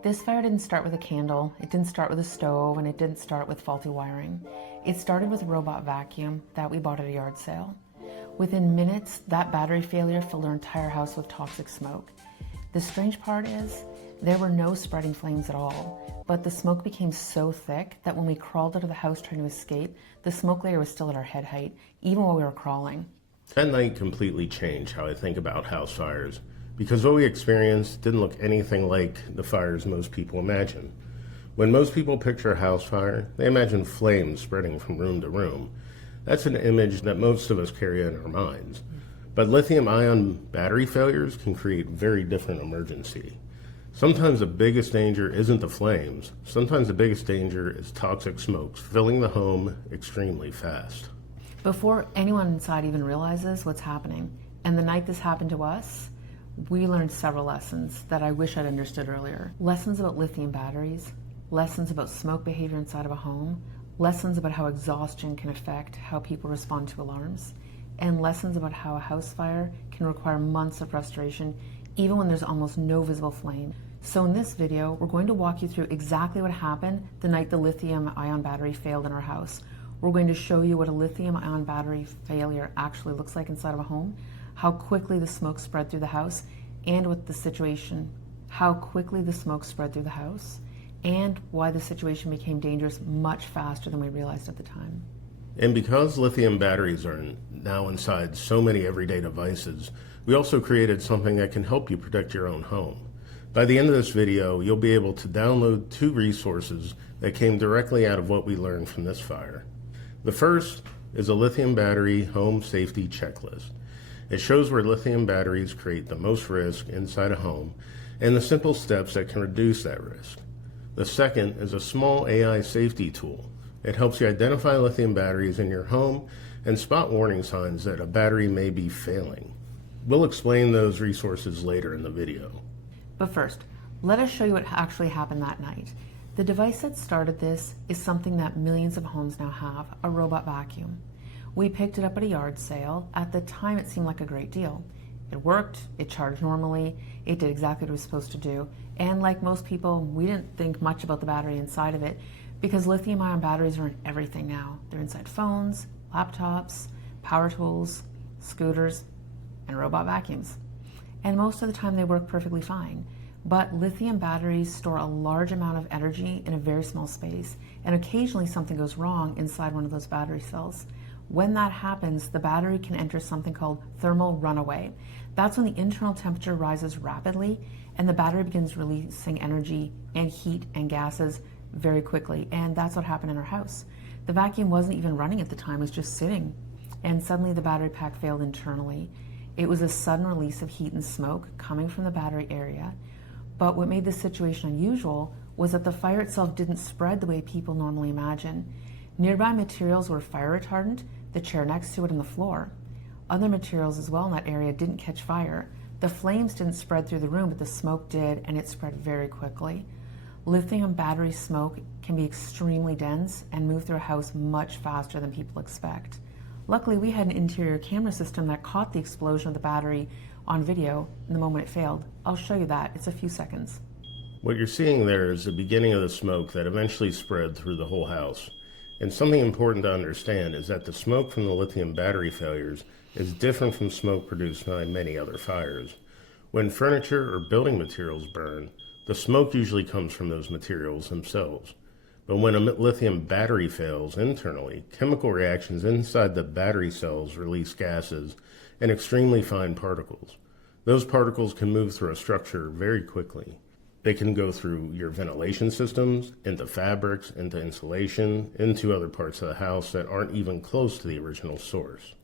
This fire didn't start with a candle, it didn't start with a stove, and it didn't start with faulty wiring. It started with a robot vacuum that we bought at a yard sale. Within minutes, that battery failure filled our entire house with toxic smoke. The strange part is, there were no spreading flames at all, but the smoke became so thick that when we crawled out of the house trying to escape, the smoke layer was still at our head height, even while we were crawling. That night completely changed how I think about house fires, because what we experienced didn't look anything like the fires most people imagine. When most people picture a house fire, they imagine flames spreading from room to room. That's an image that most of us carry in our minds. But lithium-ion battery failures can create very different emergency. Sometimes the biggest danger isn't the flames. Sometimes the biggest danger is toxic smokes filling the home extremely fast. Before anyone inside even realizes what's happening, and the night this happened to us, we learned several lessons that I wish I'd understood earlier. Lessons about lithium batteries, lessons about smoke behavior inside of a home, lessons about how exhaustion can affect how people respond to alarms, and lessons about how a house fire can require months of restoration even when there's almost no visible flame. So in this video, we're going to walk you through exactly what happened the night the lithium-ion battery failed in our house. We're going to show you what a lithium-ion battery failure actually looks like inside of a home, how quickly the smoke spread through the house, and what the situation, how quickly the smoke spread through the house, and why the situation became dangerous much faster than we realized at the time. And because lithium batteries are now inside so many everyday devices, we also created something that can help you protect your own home. By the end of this video, you'll be able to download 2 resources that came directly out of what we learned from this fire. The first is a lithium battery home safety checklist. It shows where lithium batteries create the most risk inside a home and the simple steps that can reduce that risk. The second is a small AI safety tool. It helps you identify lithium batteries in your home and spot warning signs that a battery may be failing. We'll explain those resources later in the video. But first, let us show you what actually happened that night. The device that started this is something that millions of homes now have, a robot vacuum. We picked it up at a yard sale. At the time, it seemed like a great deal. It worked, it charged normally, it did exactly what it was supposed to do, and like most people, we didn't think much about the battery inside of it because lithium-ion batteries are in everything now. They're inside phones, laptops, power tools, scooters, and robot vacuums. And most of the time they work perfectly fine. But lithium batteries store a large amount of energy in a very small space, and occasionally something goes wrong inside one of those battery cells. When that happens, the battery can enter something called thermal runaway. That's when the internal temperature rises rapidly and the battery begins releasing energy and heat and gases very quickly. And that's what happened in our house. The vacuum wasn't even running at the time, it was just sitting. And suddenly the battery pack failed internally. It was a sudden release of heat and smoke coming from the battery area. But what made this situation unusual was that the fire itself didn't spread the way people normally imagine. Nearby materials were fire retardant, the chair next to it, and the floor. Other materials as well in that area didn't catch fire. The flames didn't spread through the room, but the smoke did, and it spread very quickly. Lithium battery smoke can be extremely dense and move through a house much faster than people expect. Luckily, we had an interior camera system that caught the explosion of the battery on video in the moment it failed. I'll show you that. It's a few seconds. What you're seeing there is the beginning of the smoke that eventually spread through the whole house. And something important to understand is that the smoke from the lithium battery failures is different from smoke produced by many other fires. When furniture or building materials burn, the smoke usually comes from those materials themselves. But when a lithium battery fails internally, chemical reactions inside the battery cells release gases and extremely fine particles. Those particles can move through a structure very quickly. They can go through your ventilation systems, into fabrics, into insulation, into other parts of the house that aren't even close to the original source.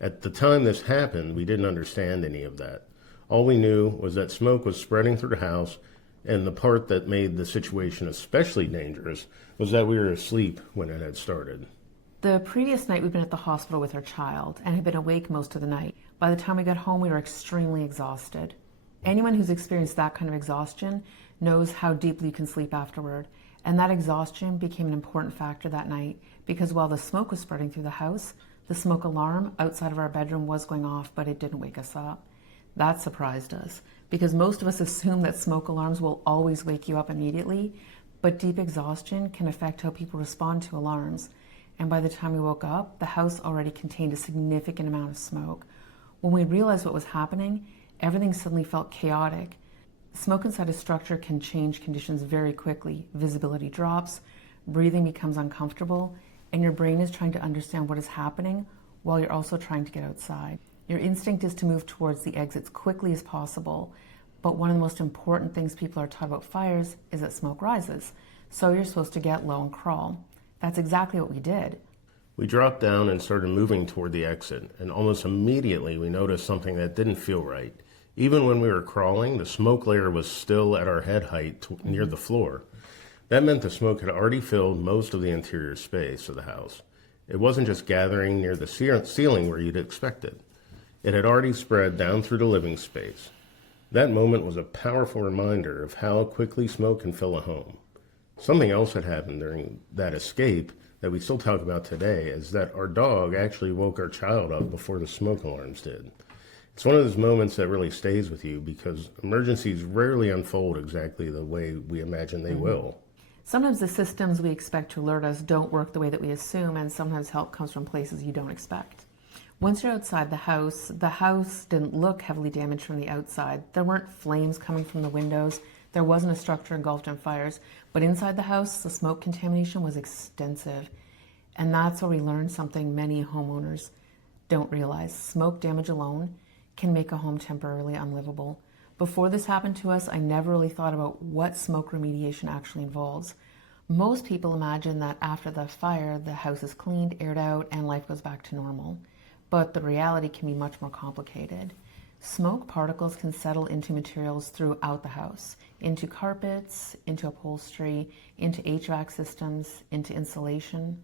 At the time this happened, we didn't understand any of that. All we knew was that smoke was spreading through the house, and the part that made the situation especially dangerous was that we were asleep when it had started. The previous night we'd been at the hospital with our child and had been awake most of the night. By the time we got home, we were extremely exhausted. Anyone who's experienced that kind of exhaustion knows how deeply you can sleep afterward. And that exhaustion became an important factor that night because while the smoke was spreading through the house, the smoke alarm outside of our bedroom was going off, but it didn't wake us up. That surprised us. because most of us assume that smoke alarms will always wake you up immediately, but deep exhaustion can affect how people respond to alarms. And by the time we woke up, the house already contained a significant amount of smoke. When we realized what was happening, everything suddenly felt chaotic. Smoke inside a structure can change conditions very quickly. Visibility drops, breathing becomes uncomfortable, and your brain is trying to understand what is happening while you're also trying to get outside. Your instinct is to move towards the exits quickly as possible, but one of the most important things people are taught about fires is that smoke rises, so you're supposed to get low and crawl. That's exactly what we did. We dropped down and started moving toward the exit, and almost immediately we noticed something that didn't feel right. Even when we were crawling, the smoke layer was still at our head height near the floor. That meant the smoke had already filled most of the interior space of the house. It wasn't just gathering near the ceiling where you'd expect it. It had already spread down through the living space. That moment was a powerful reminder of how quickly smoke can fill a home. Something else had happened during that escape that we still talk about today is that our dog actually woke our child up before the smoke alarms did. It's one of those moments that really stays with you because emergencies rarely unfold exactly the way we imagine they will. Sometimes the systems we expect to alert us don't work the way that we assume, and sometimes help comes from places you don't expect. Once you're outside the house didn't look heavily damaged from the outside. There weren't flames coming from the windows. There wasn't a structure engulfed in fires. But inside the house, the smoke contamination was extensive. And that's where we learned something many homeowners don't realize. Smoke damage alone can make a home temporarily unlivable. Before this happened to us, I never really thought about what smoke remediation actually involves. Most people imagine that after the fire, the house is cleaned, aired out, and life goes back to normal. But the reality can be much more complicated. Smoke particles can settle into materials throughout the house, into carpets, into upholstery, into HVAC systems, into insulation,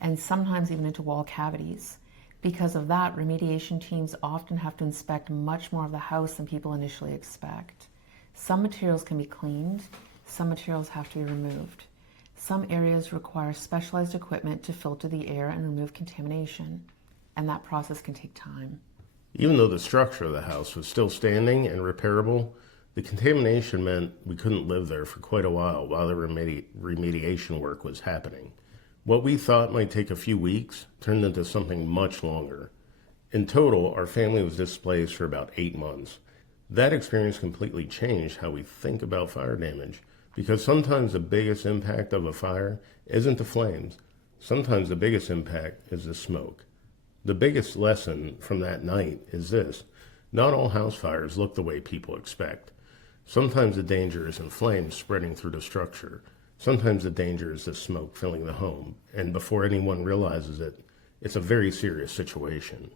and sometimes even into wall cavities. Because of that, remediation teams often have to inspect much more of the house than people initially expect. Some materials can be cleaned, some materials have to be removed. Some areas require specialized equipment to filter the air and remove contamination, and that process can take time. Even though the structure of the house was still standing and repairable, the contamination meant we couldn't live there for quite a while the remediation work was happening. What we thought might take a few weeks turned into something much longer. In total, our family was displaced for about 8 months. That experience completely changed how we think about fire damage, because sometimes the biggest impact of a fire isn't the flames. Sometimes the biggest impact is the smoke. The biggest lesson from that night is this: not all house fires look the way people expect. Sometimes the danger is in flames spreading through the structure. Sometimes the danger is the smoke filling the home, and before anyone realizes it, it's a very serious situation.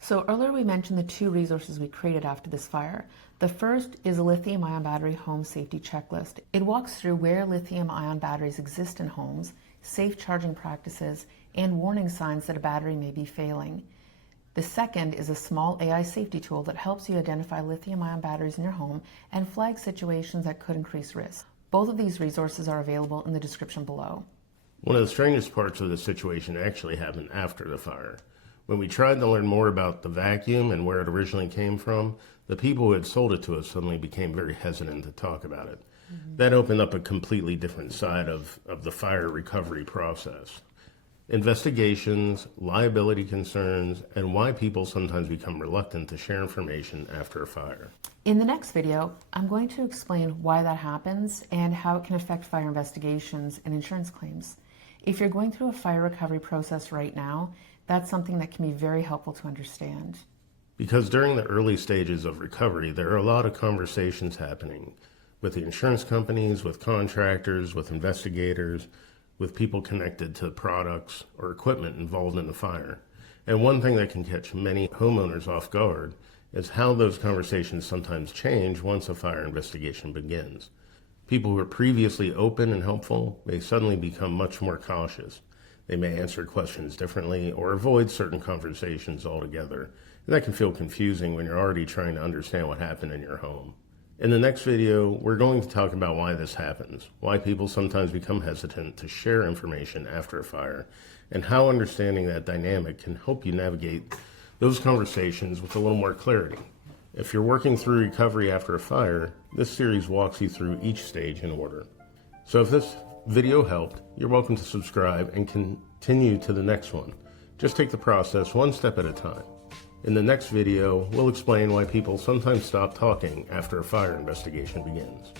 So earlier we mentioned the 2 resources we created after this fire. The first is a lithium-ion battery home safety checklist. It walks through where lithium-ion batteries exist in homes, safe charging practices, and warning signs that a battery may be failing. The second is a small AI safety tool that helps you identify lithium-ion batteries in your home and flag situations that could increase risk. Both of these resources are available in the description below. One of the strangest parts of the situation actually happened after the fire. When we tried to learn more about the vacuum and where it originally came from, the people who had sold it to us suddenly became very hesitant to talk about it. That opened up a completely different side of the fire recovery process. Investigations, liability concerns, and why people sometimes become reluctant to share information after a fire. In the next video, I'm going to explain why that happens and how it can affect fire investigations and insurance claims. If you're going through a fire recovery process right now, that's something that can be very helpful to understand. Because during the early stages of recovery, there are a lot of conversations happening with the insurance companies, with contractors, with investigators, with people connected to products or equipment involved in the fire. And one thing that can catch many homeowners off guard is how those conversations sometimes change once a fire investigation begins. People who were previously open and helpful may suddenly become much more cautious. They may answer questions differently or avoid certain conversations altogether. And that can feel confusing when you're already trying to understand what happened in your home. In the next video, we're going to talk about why this happens, why people sometimes become hesitant to share information after a fire, and how understanding that dynamic can help you navigate those conversations with a little more clarity. If you're working through recovery after a fire, this series walks you through each stage in order. So if this video helped, you're welcome to subscribe and continue to the next one. Just take the process one step at a time. In the next video, we'll explain why people sometimes stop talking after a fire investigation begins.